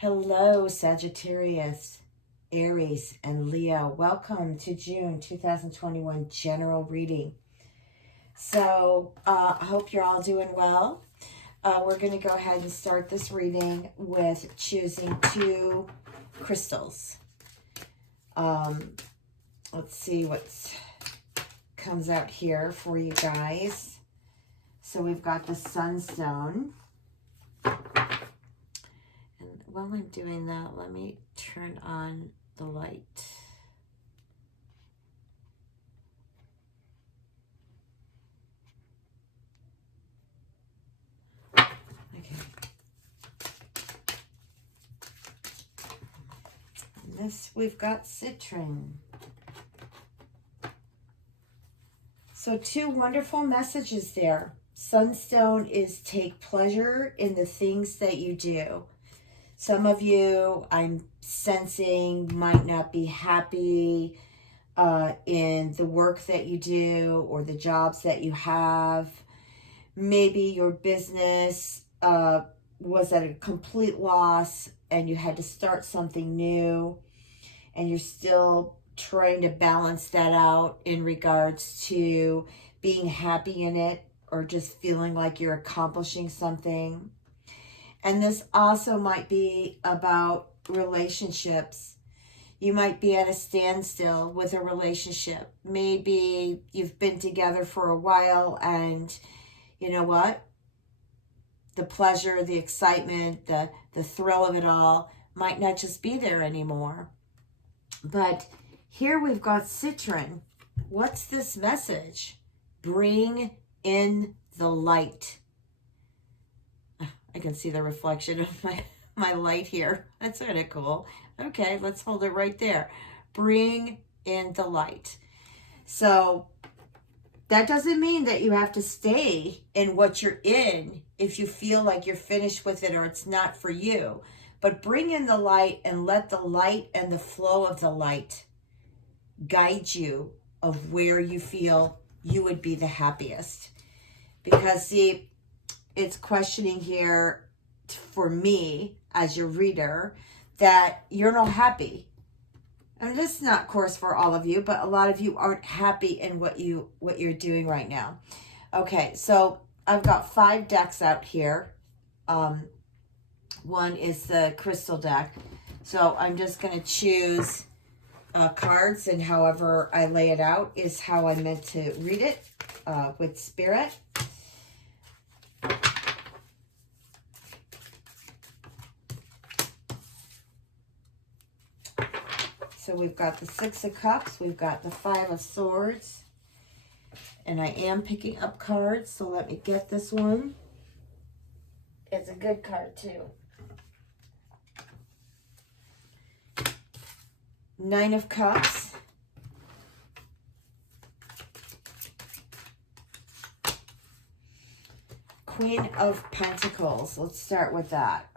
Hello, Sagittarius, Aries, and Leo. Welcome to June 2021 general reading. So I hope you're all doing well. We're going to go ahead and start this reading with choosing two crystals. Let's see what comes out here for you guys. So we've got the Sunstone. While I'm doing that, let me turn on the light. Okay. And this, we've got Citron. So two wonderful messages there. Sunstone is take pleasure in the things that you do. Some of you, I'm sensing, might not be happy in the work that you do or the jobs that you have. Maybe your business was at a complete loss and you had to start something new, and you're still trying to balance that out in regards to being happy in it or just feeling like you're accomplishing something. And this also might be about relationships. You might be at a standstill with a relationship. Maybe you've been together for a while and you know what? The pleasure, the excitement, the thrill of it all might not just be there anymore. But here we've got Citron. What's this message? Bring in the light. I can see the reflection of my light here. That's kind of cool. Okay, let's hold it right there. Bring in the light. So that doesn't mean that you have to stay in what you're in if you feel like you're finished with it or it's not for you. But bring in the light and let the light and the flow of the light guide you of where you feel you would be the happiest. Because see, it's questioning here for me as your reader that you're not happy. And this is not, of course, for all of you, but a lot of you aren't happy in what you're doing right now. Okay, so I've got 5 decks out here. One is the crystal deck. So I'm just going to choose cards, and however I lay it out is how I meant to read it with spirit. So we've got the 6 of Cups, we've got the 5 of Swords, and I am picking up cards, so let me get this one. It's a good card too. 9 of Cups. Queen of Pentacles. Let's start with that.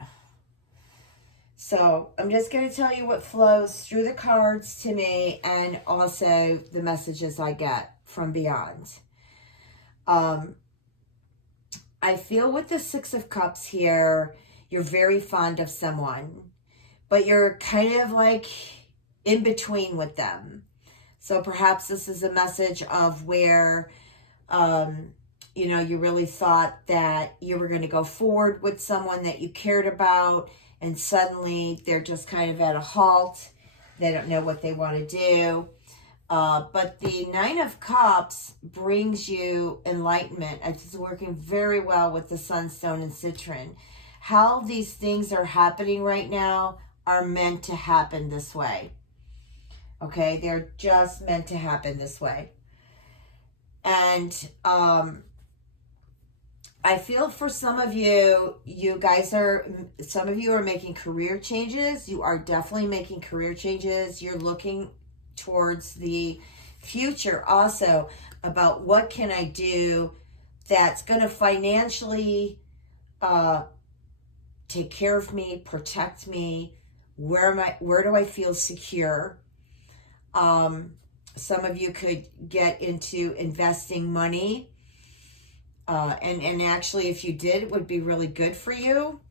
So I'm just going to tell you what flows through the cards to me and also the messages I get from beyond. I feel with the 6 of Cups here, you're very fond of someone, but you're kind of like in between with them. So perhaps this is a message of where, you know, you really thought that you were going to go forward with someone that you cared about, and suddenly they're just kind of at a halt. They don't know what they want to do. But the 9 of Cups brings you enlightenment. It's working very well with the Sunstone and Citron. How these things are happening right now are meant to happen this way. Okay, they're just meant to happen this way. And I feel for some of you, some of you are making career changes. You are definitely making career changes. You're looking towards the future also about what can I do that's going to financially take care of me, protect me. Where do I feel secure? Some of you could get into investing money. And actually, if you did, it would be really good for you.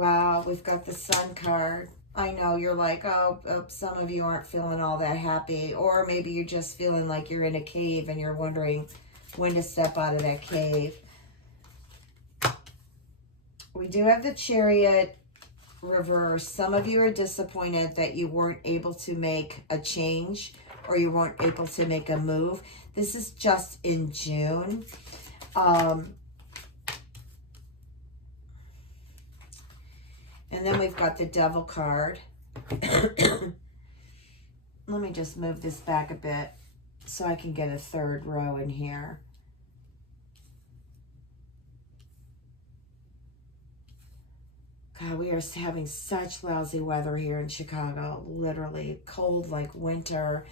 Wow, we've got the Sun card. I know you're like, some of you aren't feeling all that happy. Or maybe you're just feeling like you're in a cave and you're wondering when to step out of that cave. We do have the Chariot reverse. Some of you are disappointed that you weren't able to make a change or you weren't able to make a move. This is just in June. And then we've got the Devil card. Let me just move this back a bit so I can get a third row in here. God, we are having such lousy weather here in Chicago. Literally cold like winter,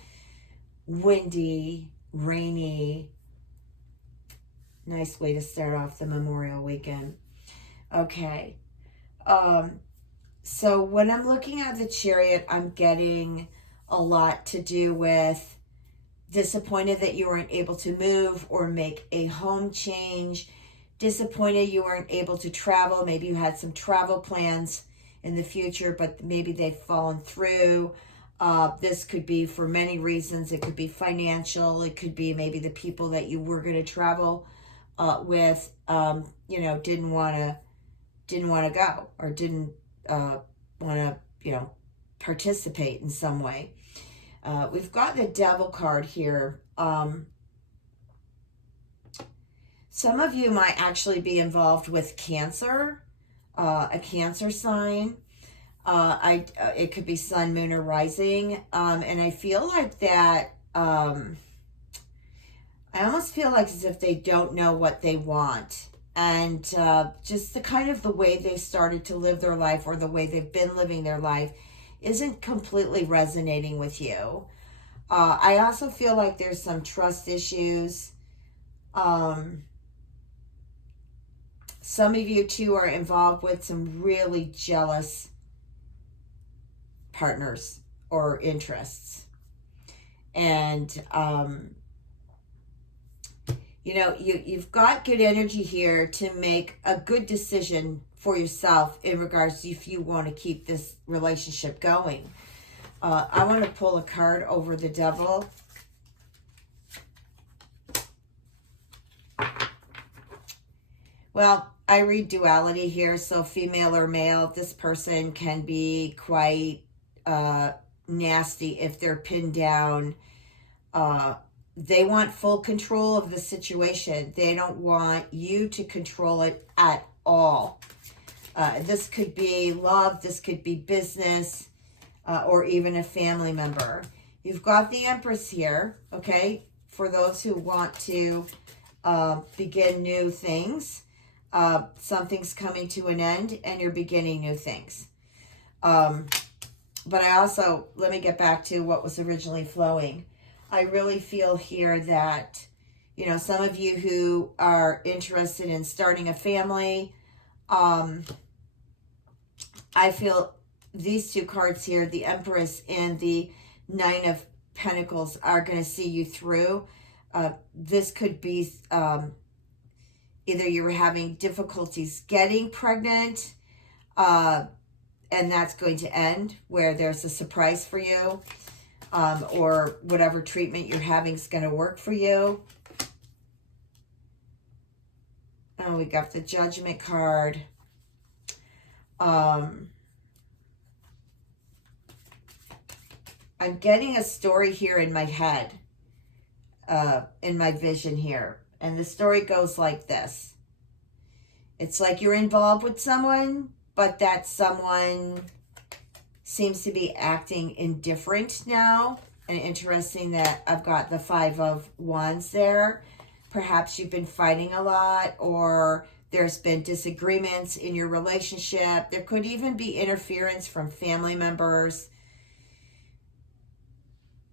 windy, rainy. Nice way to start off the Memorial weekend. Okay. So when I'm looking at the Chariot, I'm getting a lot to do with disappointed that you weren't able to move or make a home change. Disappointed you weren't able to travel. Maybe you had some travel plans in the future, but maybe they've fallen through. This could be for many reasons. It could be financial. It could be maybe the people that you were going to travel with, didn't want to go or didn't want to, participate in some way. We've got the Devil card here. Some of you might actually be involved with Cancer, a Cancer sign. It could be Sun, Moon, or Rising. And I feel like that, I almost feel like as if they don't know what they want. And just the kind of the way they started to live their life or the way they've been living their life isn't completely resonating with you. I also feel like there's some trust issues. Some of you too are involved with some really jealous partners or interests. And, you've got good energy here to make a good decision for yourself in regards to if you want to keep this relationship going. I want to pull a card over the Devil. Well, I read duality here, so female or male, this person can be quite nasty if they're pinned down. They want full control of the situation. They don't want you to control it at all. This could be love, this could be business, or even a family member. You've got the Empress here, okay, for those who want to begin new things. Something's coming to an end and you're beginning new things. But I also, let me get back to what was originally flowing. I really feel here that, some of you who are interested in starting a family, I feel these two cards here, the Empress and the Nine of Pentacles, are going to see you through. This could be either you're having difficulties getting pregnant, and that's going to end where there's a surprise for you, or whatever treatment you're having is going to work for you. Oh, we got the Judgment card. I'm getting a story here in my head, in my vision here. And the story goes like this. It's like you're involved with someone, but that someone seems to be acting indifferent now. And interesting that I've got the Five of Wands there. Perhaps you've been fighting a lot, or there's been disagreements in your relationship. There could even be interference from family members.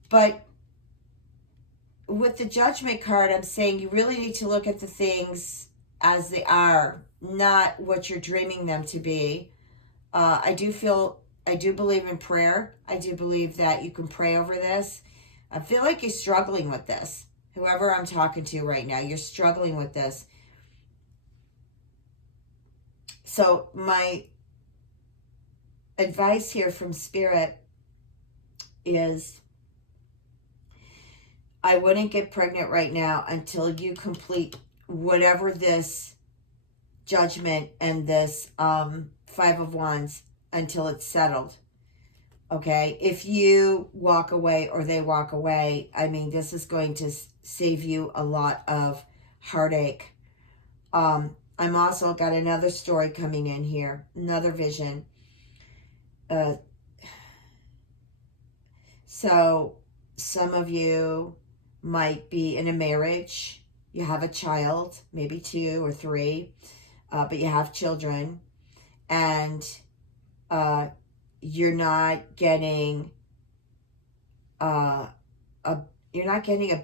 But with the Judgment card, I'm saying you really need to look at the things as they are, not what you're dreaming them to be. I do believe in prayer. I do believe that you can pray over this. I feel like you're struggling with this. Whoever I'm talking to right now, you're struggling with this. So my advice here from Spirit is I wouldn't get pregnant right now until you complete whatever this Judgment and this Five of Wands, until it's settled. Okay, if you walk away or they walk away, I mean, this is going to save you a lot of heartache. I'm also got another story coming in here, another vision. So some of you might be in a marriage. You have a child, maybe 2 or 3, but you have children, and you're not getting a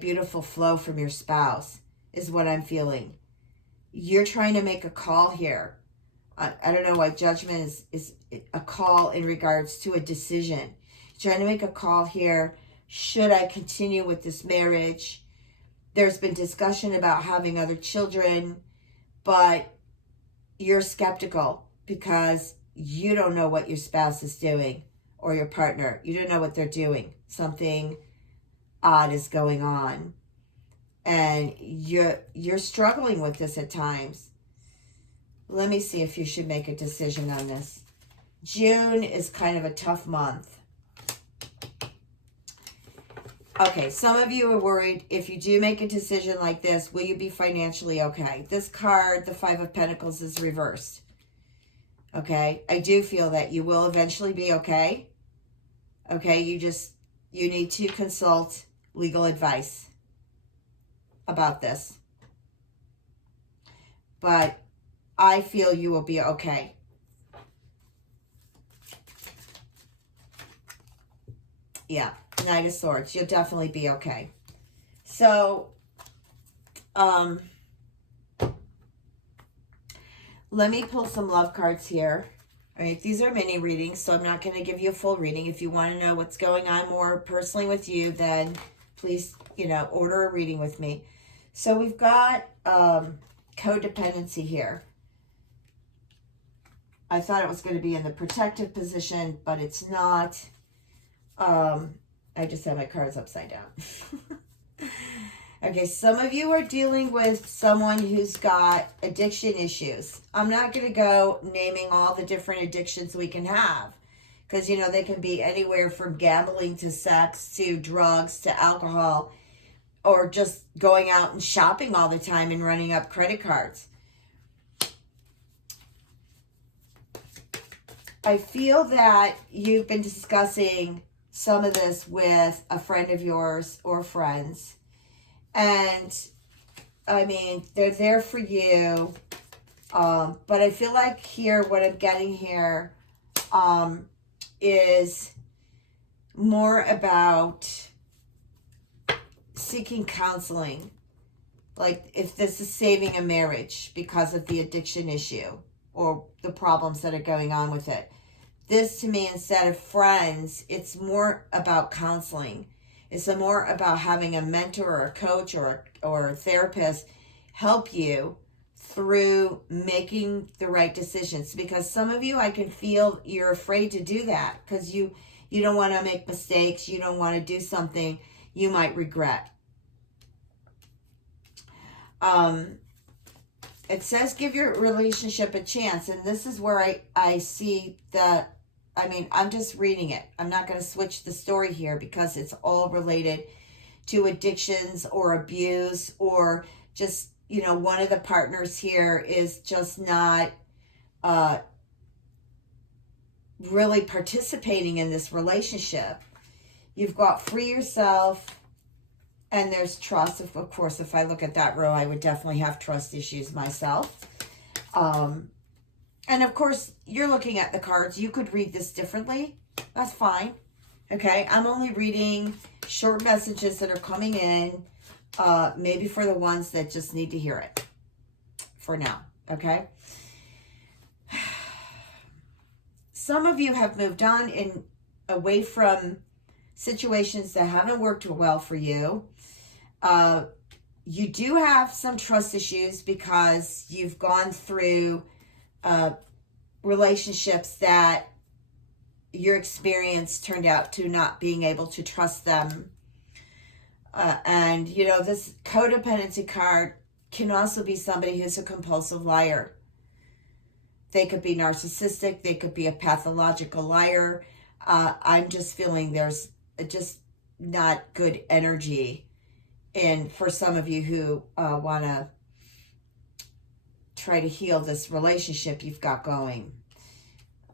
beautiful flow from your spouse, is what I'm feeling. You're trying to make a call here. I don't know why Judgment is a call in regards to a decision. You're trying to make a call here. Should I continue with this marriage? There's been discussion about having other children, but you're skeptical because you don't know what your spouse is doing, or your partner. You don't know what they're doing. Something odd is going on, and you're struggling with this at times. Let me see if you should make a decision on this. June is kind of a tough month. Okay, some of you are worried, if you do make a decision like this, will you be financially okay? This card, the Five of Pentacles, is reversed. Okay, I do feel that you will eventually be okay. Okay, you need to consult legal advice about this. But I feel you will be okay. Yeah, Knight of Swords. You'll definitely be okay. So, let me pull some love cards here. All right, these are mini readings, so I'm not going to give you a full reading. If you want to know what's going on more personally with you, then please, order a reading with me. So we've got codependency here. I thought it was going to be in the protective position, but it's not. I just had my cards upside down. Okay, some of you are dealing with someone who's got addiction issues. I'm not going to go naming all the different addictions we can have, because, they can be anywhere from gambling to sex to drugs to alcohol, or just going out and shopping all the time and running up credit cards. I feel that you've been discussing some of this with a friend of yours or friends. And, I mean, they're there for you. But I feel like here, what I'm getting here is more about seeking counseling. Like, if this is saving a marriage because of the addiction issue or the problems that are going on with it. This, to me, instead of friends, it's more about counseling. It's more about having a mentor or a coach or a therapist help you through making the right decisions. Because some of you, I can feel you're afraid to do that because you don't want to make mistakes. You don't want to do something you might regret. It says give your relationship a chance. And this is where I see that, I'm just reading it. I'm not going to switch the story here because it's all related to addictions or abuse, or just, one of the partners here is just not really participating in this relationship. You've got free yourself, and there's trust. Of course, if I look at that row, I would definitely have trust issues myself. And of course, you're looking at the cards. You could read this differently. That's fine. Okay, I'm only reading short messages that are coming in, maybe for the ones that just need to hear it for now. Okay. Some of you have moved on and away from situations that haven't worked well for you. You do have some trust issues because you've gone through relationships that your experience turned out to not being able to trust them. And, you know, this codependency card can also be somebody who's a compulsive liar. They could be narcissistic. They could be a pathological liar. I'm just feeling there's just not good energy in for some of you who want to try to heal this relationship you've got going.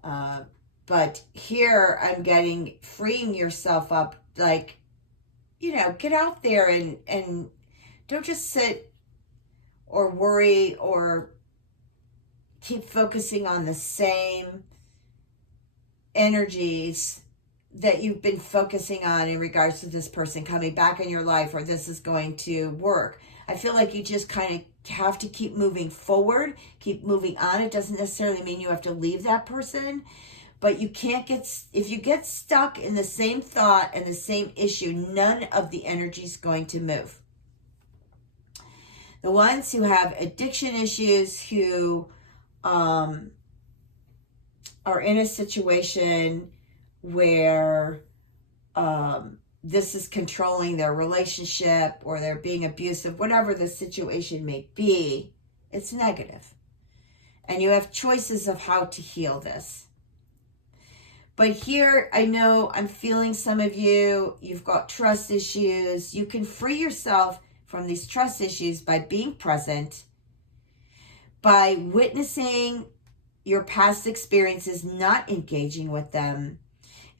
But here I'm getting freeing yourself up, like, you know, get out there and don't just sit or worry or keep focusing on the same energies that you've been focusing on in regards to this person coming back in your life, or this is going to work. I feel like you just kind of have to keep moving forward, keep moving on. It doesn't necessarily mean you have to leave that person, but you can't if you get stuck in the same thought and the same issue, none of the energy is going to move. The ones who have addiction issues, who are in a situation where this is controlling their relationship or they're being abusive, whatever the situation may be, it's negative. And you have choices of how to heal this. But here, I know I'm feeling some of you, you've got trust issues. You can free yourself from these trust issues by being present, by witnessing your past experiences, not engaging with them,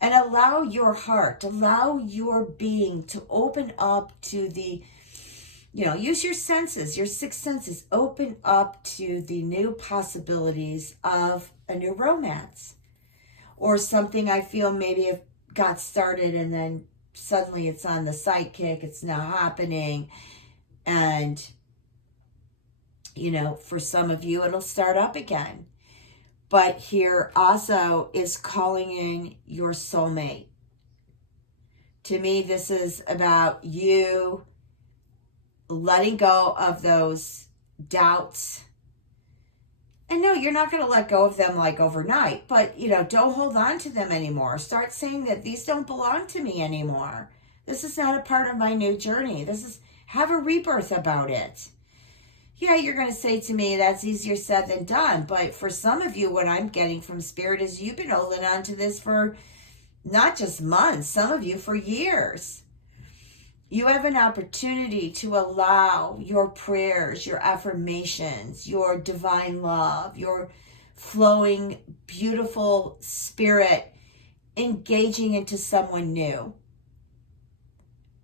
and allow your heart, allow your being to open up to the, you know, use your senses, your sixth senses, open up to the new possibilities of a new romance. Or something I feel maybe got started and then suddenly it's on the sidekick, it's not happening. And, you know, for some of you, it'll start up again. But here also is calling in your soulmate. To me, this is about you letting go of those doubts. And no, you're not going to let go of them like overnight, but, you know, don't hold on to them anymore. Start saying that these don't belong to me anymore. This is not a part of my new journey. Have a rebirth about it. Yeah, you're going to say to me, that's easier said than done. But for some of you, what I'm getting from Spirit is you've been holding on to this for not just months, some of you for years. You have an opportunity to allow your prayers, your affirmations, your divine love, your flowing, beautiful spirit engaging into someone new.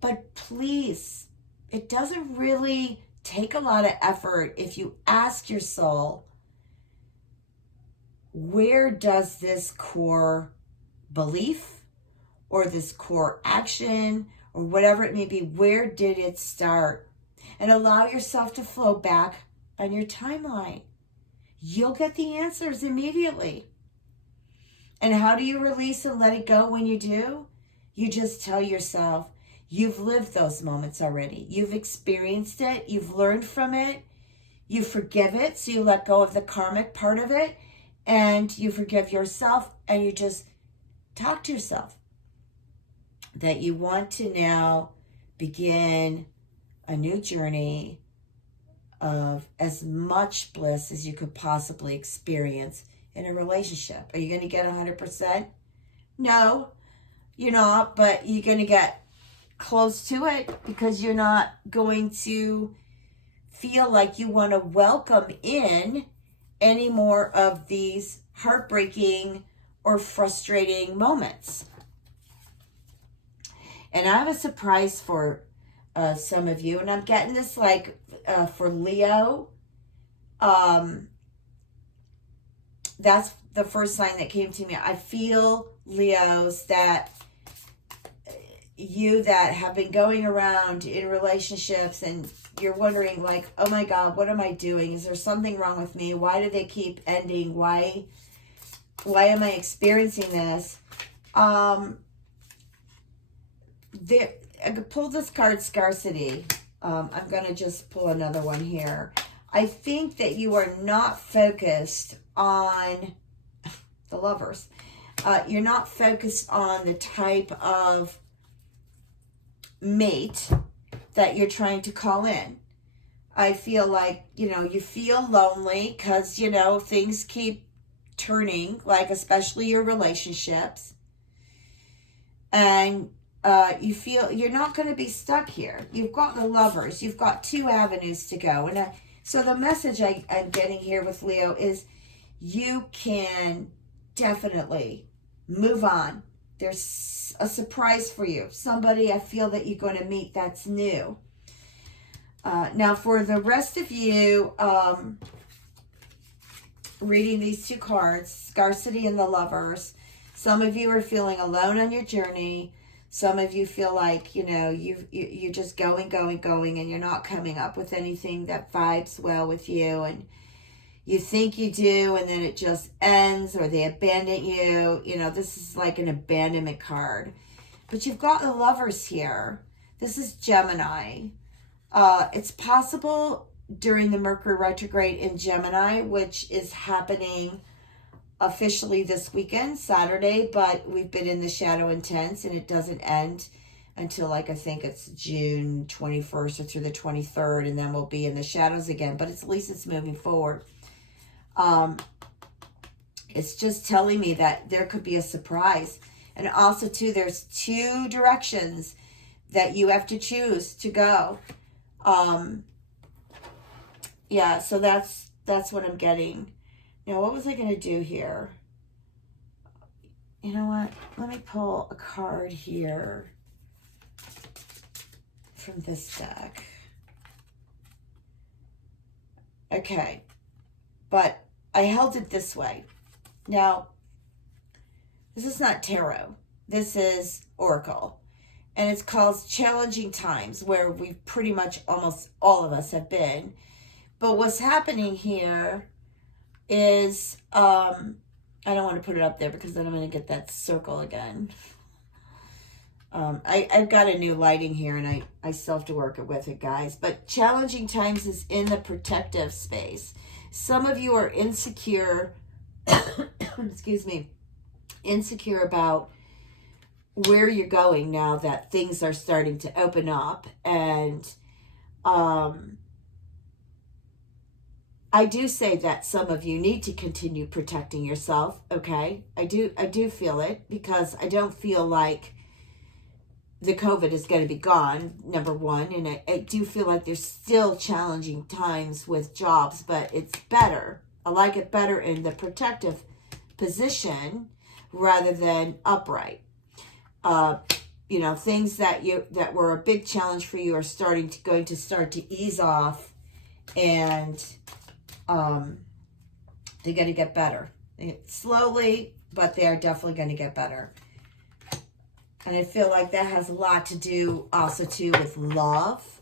But please, it doesn't really take a lot of effort if you ask your soul, where does this core belief or this core action or whatever it may be, where did it start? And allow yourself to flow back on your timeline. You'll get the answers immediately. And how do you release and let it go when you do? You just tell yourself, you've lived those moments already. You've experienced it. You've learned from it. You forgive it. So you let go of the karmic part of it. And you forgive yourself. And you just talk to yourself that you want to now begin a new journey of as much bliss as you could possibly experience in a relationship. Are you going to get 100%? No, you're not, but you're going to get close to it because you're not going to feel like you want to welcome in any more of these heartbreaking or frustrating moments. And I have a surprise for some of you, and I'm getting this like for Leo. That's the first sign that came to me. I feel, Leos, that you that have been going around in relationships and you're wondering like, oh my God, what am I doing? Is there something wrong with me? Why do they keep ending? Why am I experiencing this? I pulled this card, Scarcity. I'm going to just pull another one here. I think that you are not focused on the Lovers. You're not focused on the type of mate that you're trying to call in. I feel like, you know, you feel lonely because, you know, things keep turning, like especially your relationships. And you feel you're not going to be stuck here. You've got the Lovers. You've got 2 avenues to go. And so the message I'm getting here with Leo is you can definitely move on. There's a surprise for you. Somebody I feel that you're going to meet that's new. Now for the rest of you, reading these 2 cards, Scarcity and the Lovers, some of you are feeling alone on your journey. Some of you feel like, you know, you're just going, and you're not coming up with anything that vibes well with you. And you think you do, and then it just ends, or they abandon you. You know, this is like an abandonment card. But you've got the Lovers here. This is Gemini. It's possible during the Mercury retrograde in Gemini, which is happening officially this weekend, Saturday, but we've been in the shadow intense, and it doesn't end until, like, I think it's June 21st or through the 23rd, and then we'll be in the shadows again, but at least it's moving forward. It's just telling me that there could be a surprise. And also, too, there's 2 directions that you have to choose to go. Yeah, so that's what I'm getting. Now, what was I going to do here? You know what? Let me pull a card here from this deck. Okay. But I held it this way. Now, this is not tarot. This is Oracle. And it's called Challenging Times, where we pretty much almost all of us have been. But what's happening here is, I don't want to put it up there because then I'm going to get that circle again. I've got a new lighting here, and I still have to work with it, guys. But Challenging Times is in the protective space. Some of you are insecure, excuse me, insecure about where you're going now that things are starting to open up. And I do say that some of you need to continue protecting yourself, okay? I do feel it, because I don't feel like the COVID is going to be gone, number one. And I do feel like there's still challenging times with jobs, but it's better. I like it better in the protective position rather than upright. You know, things that were a big challenge for you are going to start to ease off, and they're going to get better. Slowly, but they are definitely going to get better. And I feel like that has a lot to do also too with love.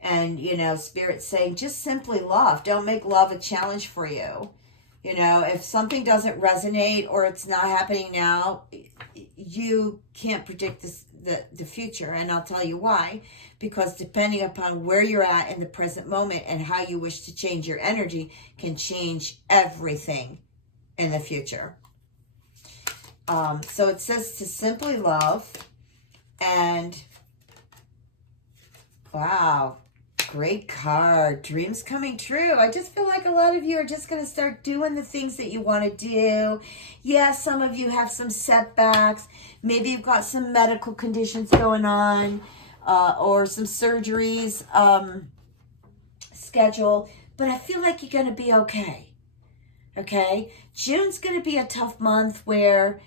And, you know, Spirit's saying just simply love. Don't make love a challenge for you. You know, if something doesn't resonate or it's not happening now, you can't predict the future. And I'll tell you why. Because depending upon where you're at in the present moment and how you wish to change your energy can change everything in the future. So it says to simply love. And wow, great card. Dreams coming true. I just feel like a lot of you are just going to start doing the things that you want to do. Yeah, some of you have some setbacks. Maybe you've got some medical conditions going on, or some surgeries scheduled. But I feel like you're going to be okay. Okay? June's going to be a tough month where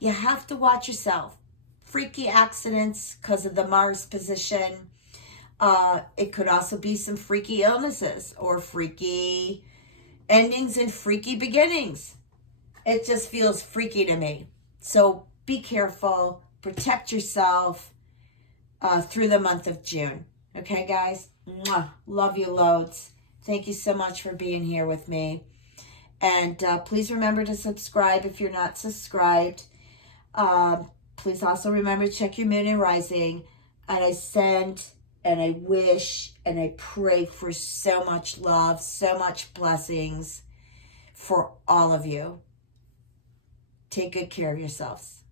you have to watch yourself. Freaky accidents because of the Mars position. It could also be some freaky illnesses or freaky endings and freaky beginnings. It just feels freaky to me. So be careful. Protect yourself through the month of June. Okay, guys? Mwah. Love you loads. Thank you so much for being here with me. And please remember to subscribe if you're not subscribed. Please also remember to check your moon and rising. And I send and I wish and I pray for so much love, so much blessings for all of you. Take good care of yourselves.